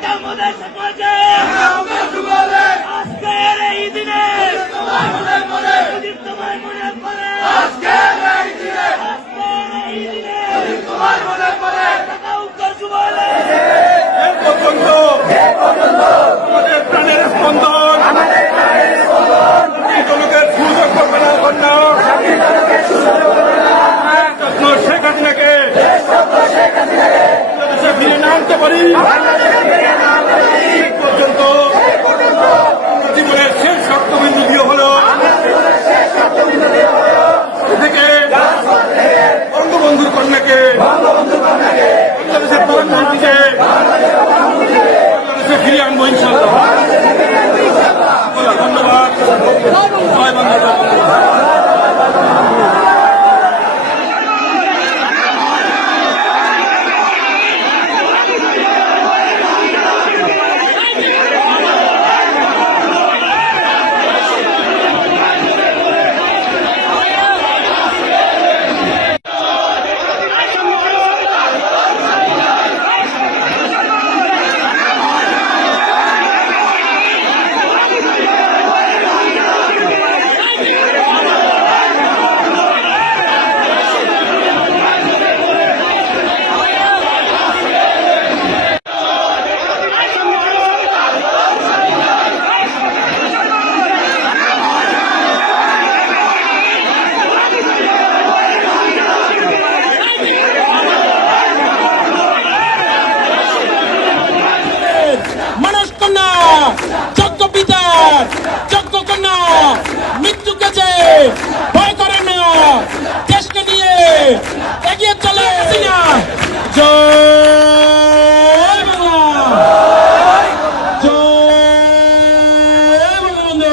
Come on, that's a Yeah. এগিয়ে চলে হাসিনা জয় বাংলা। জয় বঙ্গবন্ধু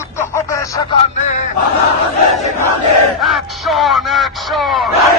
হবে সেখানে। Action action